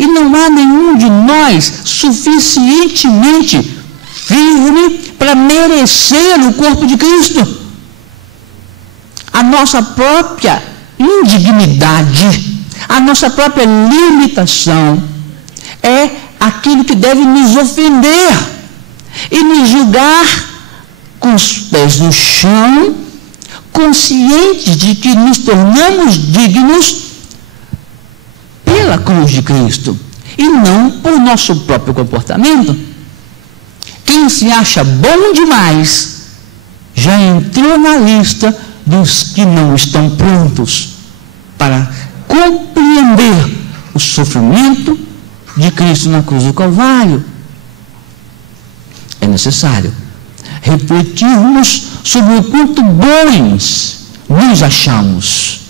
E não há nenhum de nós suficientemente firme para merecer o corpo de Cristo. A nossa própria indignidade, a nossa própria limitação é aquilo que deve nos ofender e nos julgar com os pés no chão, conscientes de que nos tornamos dignos pela cruz de Cristo e não por nosso próprio comportamento. Quem se acha bom demais já entrou na lista dos que não estão prontos para compreender o sofrimento de Cristo na cruz do Calvário. É necessário refletirmos sobre o quanto bons nos achamos.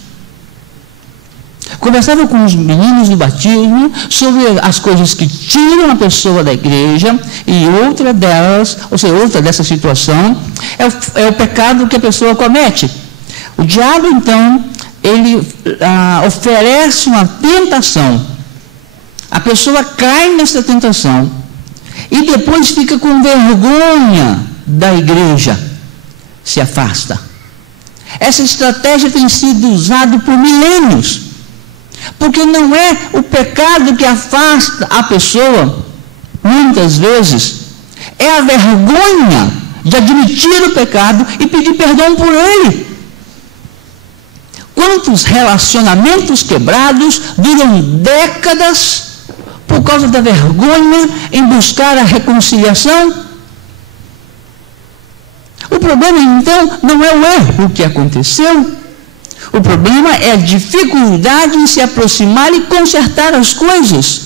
Conversava com os meninos do batismo sobre as coisas que tiram a pessoa da igreja, e outra delas, ou seja, outra dessa situação, é o pecado que a pessoa comete. O diabo, então, ele oferece uma tentação. A pessoa cai nessa tentação e depois fica com vergonha da igreja, se afasta. Essa estratégia tem sido usada por milênios, porque não é o pecado que afasta a pessoa, muitas vezes, é a vergonha de admitir o pecado e pedir perdão por ele. Quantos relacionamentos quebrados duram décadas por causa da vergonha em buscar a reconciliação? O problema, então, não é o erro que aconteceu. O problema é a dificuldade em se aproximar e consertar as coisas.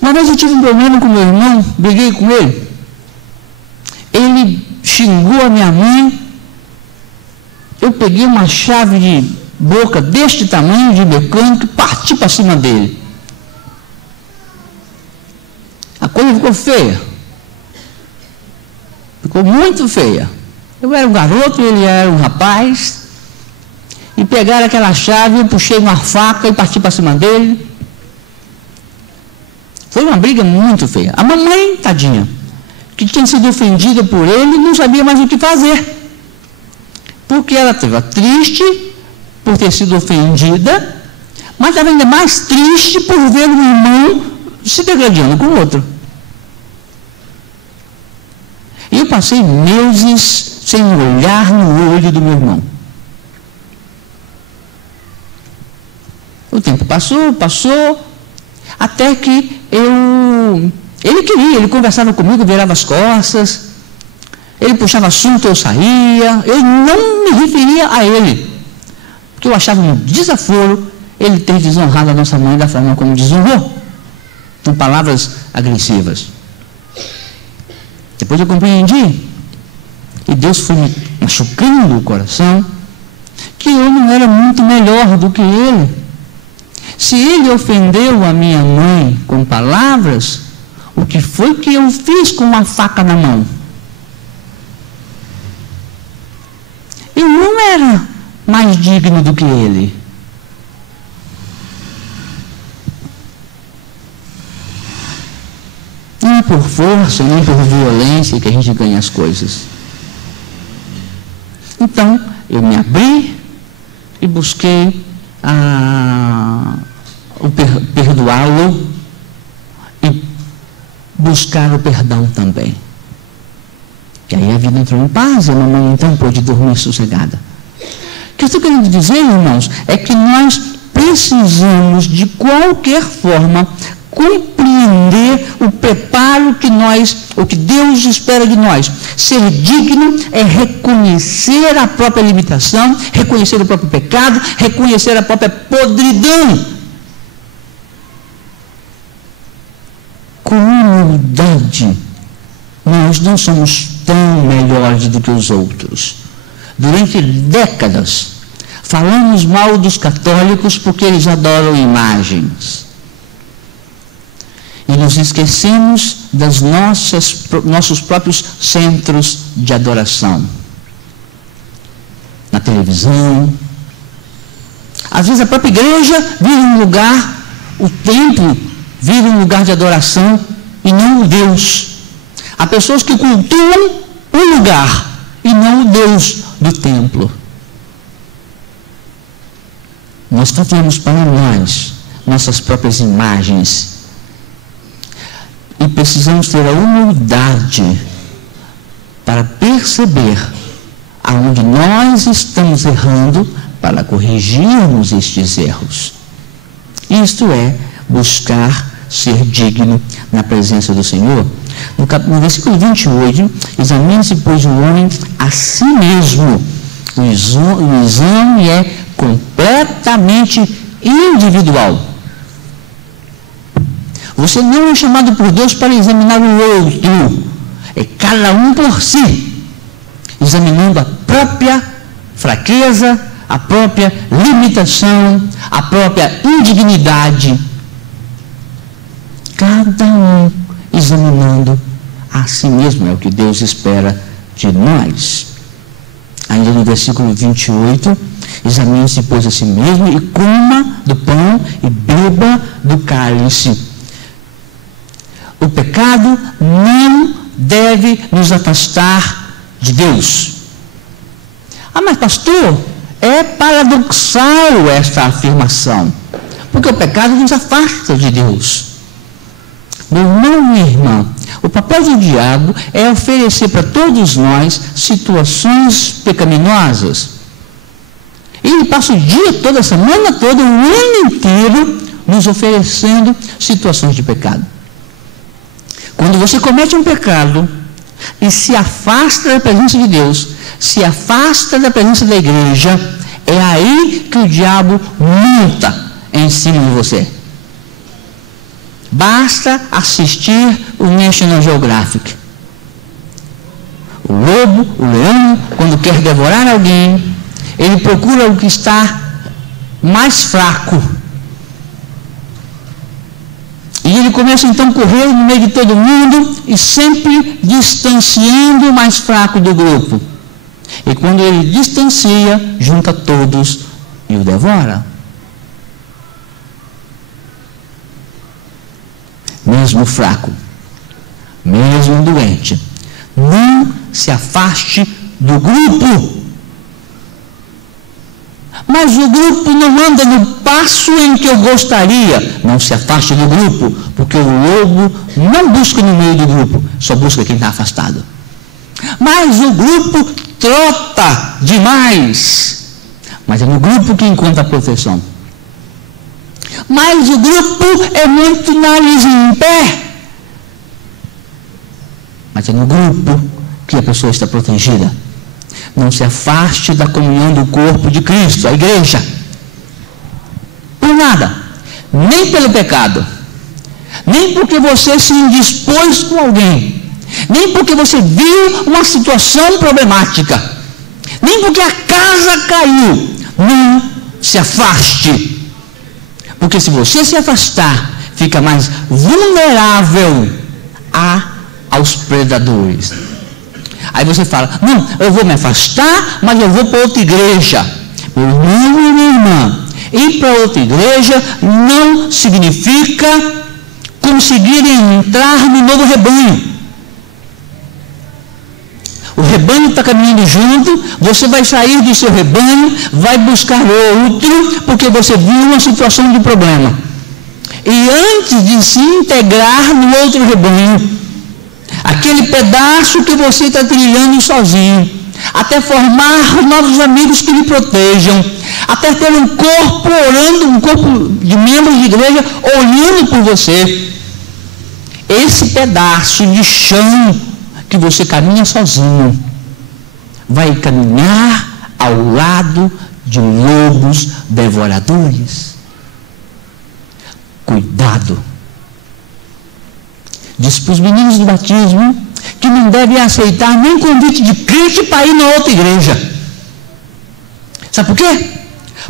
Uma vez eu tive um problema com meu irmão, briguei com ele. Ele xingou a minha mãe. Eu peguei uma chave de boca deste tamanho de mecânico e parti para cima dele. A coisa ficou feia. Ficou muito feia. Eu era um garoto, ele era um rapaz. E pegaram aquela chave, eu puxei uma faca e parti para cima dele. Foi uma briga muito feia. A mamãe, tadinha, que tinha sido ofendida por ele, não sabia mais o que fazer. Porque ela estava triste por ter sido ofendida, mas estava ainda mais triste por ver um irmão se degradando com o outro. E eu passei meses sem olhar no olho do meu irmão. O tempo passou, até que ele conversava comigo, virava as costas, ele puxava assunto, eu saía, eu não me referia a ele, porque eu achava um desaforo ele ter desonrado a nossa mãe da forma como desonrou, com palavras agressivas. Depois eu compreendi, e Deus foi me machucando o coração, que eu não era muito melhor do que ele. Se ele ofendeu a minha mãe com palavras, o que foi que eu fiz com uma faca na mão? Eu não era mais digno do que ele. Não é por força, nem por violência que a gente ganha as coisas. Então, eu me abri e busquei perdoá-lo e buscar o perdão também. E aí a vida entrou em paz, e a mamãe então pôde dormir sossegada. O que eu estou querendo dizer, irmãos, é que nós precisamos, de qualquer forma, compreender o preparo o que Deus espera de nós. Ser digno é reconhecer a própria limitação, reconhecer o próprio pecado, reconhecer a própria podridão. Com humildade, nós não somos tão melhores do que os outros. Durante décadas, falamos mal dos católicos porque eles adoram imagens. E nos esquecemos dos nossos próprios centros de adoração. Na televisão. Às vezes a própria igreja vira um lugar o templo vira um lugar de adoração e não o Deus. Há pessoas que cultuam um lugar e não o Deus do templo. Nós fazemos para nós nossas próprias imagens e precisamos ter a humildade para perceber aonde nós estamos errando para corrigirmos estes erros. Isto é buscar ser digno na presença do Senhor. No versículo 28, examine-se, pois, o homem a si mesmo. O exame é completamente individual. Você não é chamado por Deus para examinar o outro. É cada um por si, examinando a própria fraqueza, a própria limitação, a própria indignidade. Cada um examinando a si mesmo, é o que Deus espera de nós. Ainda no versículo 28, examine-se, pois, a si mesmo e coma do pão e beba do cálice. O pecado não deve nos afastar de Deus. Ah, mas pastor, é paradoxal esta afirmação, porque o pecado nos afasta de Deus. Meu irmão, minha irmã, o papel do diabo é oferecer para todos nós situações pecaminosas. Ele passa o dia todo, a semana toda, o ano inteiro, nos oferecendo situações de pecado. Quando você comete um pecado e se afasta da presença de Deus, se afasta da presença da igreja, é aí que o diabo monta em cima de você. Basta assistir o National Geographic. O lobo, o leão, quando quer devorar alguém, ele procura o que está mais fraco. E ele começa então a correr no meio de todo mundo e sempre distanciando o mais fraco do grupo. E quando ele distancia, junta todos e o devora. Mesmo fraco, mesmo doente, não se afaste do grupo. Mas o grupo não anda no passo em que eu gostaria. Não se afaste do grupo, porque o lobo não busca no meio do grupo, só busca quem está afastado. Mas o grupo trota demais. Mas é no grupo que encontra a proteção. Mas o grupo é muito nariz em pé. Mas é no grupo que a pessoa está protegida. Não se afaste da comunhão do corpo de Cristo, a igreja. Por nada. Nem pelo pecado. Nem porque você se indispôs com alguém. Nem porque você viu uma situação problemática. Nem porque a casa caiu. Não se afaste. Porque se você se afastar, fica mais vulnerável aos predadores. Aí você fala, não, eu vou me afastar, mas eu vou para outra igreja. Meu irmão e minha irmã, ir para outra igreja não significa conseguir entrar no novo rebanho. O rebanho está caminhando junto, você vai sair do seu rebanho, vai buscar outro, porque você viu uma situação de problema. E antes de se integrar no outro rebanho, aquele pedaço que você está trilhando sozinho, até formar novos amigos que lhe protejam, até ter um corpo orando, um corpo de membros de igreja olhando por você, esse pedaço de chão que você caminha sozinho, vai caminhar ao lado de lobos devoradores. Cuidado. Diz para os meninos do batismo que não devem aceitar nem convite de crente para ir na outra igreja. Sabe por quê?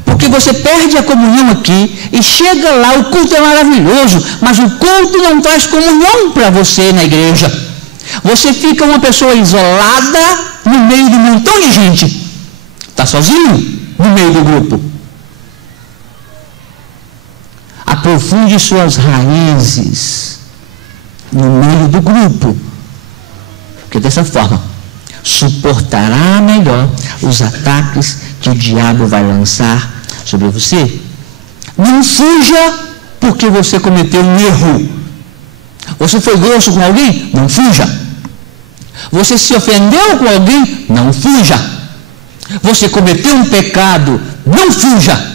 Porque você perde a comunhão aqui e chega lá, o culto é maravilhoso, mas o culto não traz comunhão para você na igreja. Você fica uma pessoa isolada no meio de um montão de gente. Está sozinho no meio do grupo. A Aprofunde suas raízes no meio do grupo, porque dessa forma suportará melhor os ataques que o diabo vai lançar sobre você. Não fuja porque você cometeu um erro. Você foi grosso com alguém? Não fuja. Você se ofendeu com alguém? Não fuja. Você cometeu um pecado? Não fuja.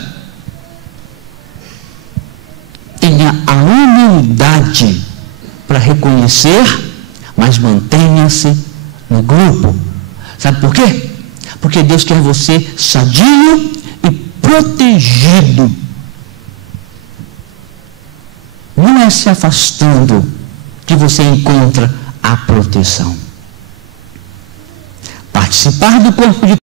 Tenha a humildade para reconhecer, mas mantenha-se no grupo. Sabe por quê? Porque Deus quer você sadio e protegido. Não é se afastando que você encontra a proteção. Participar do corpo de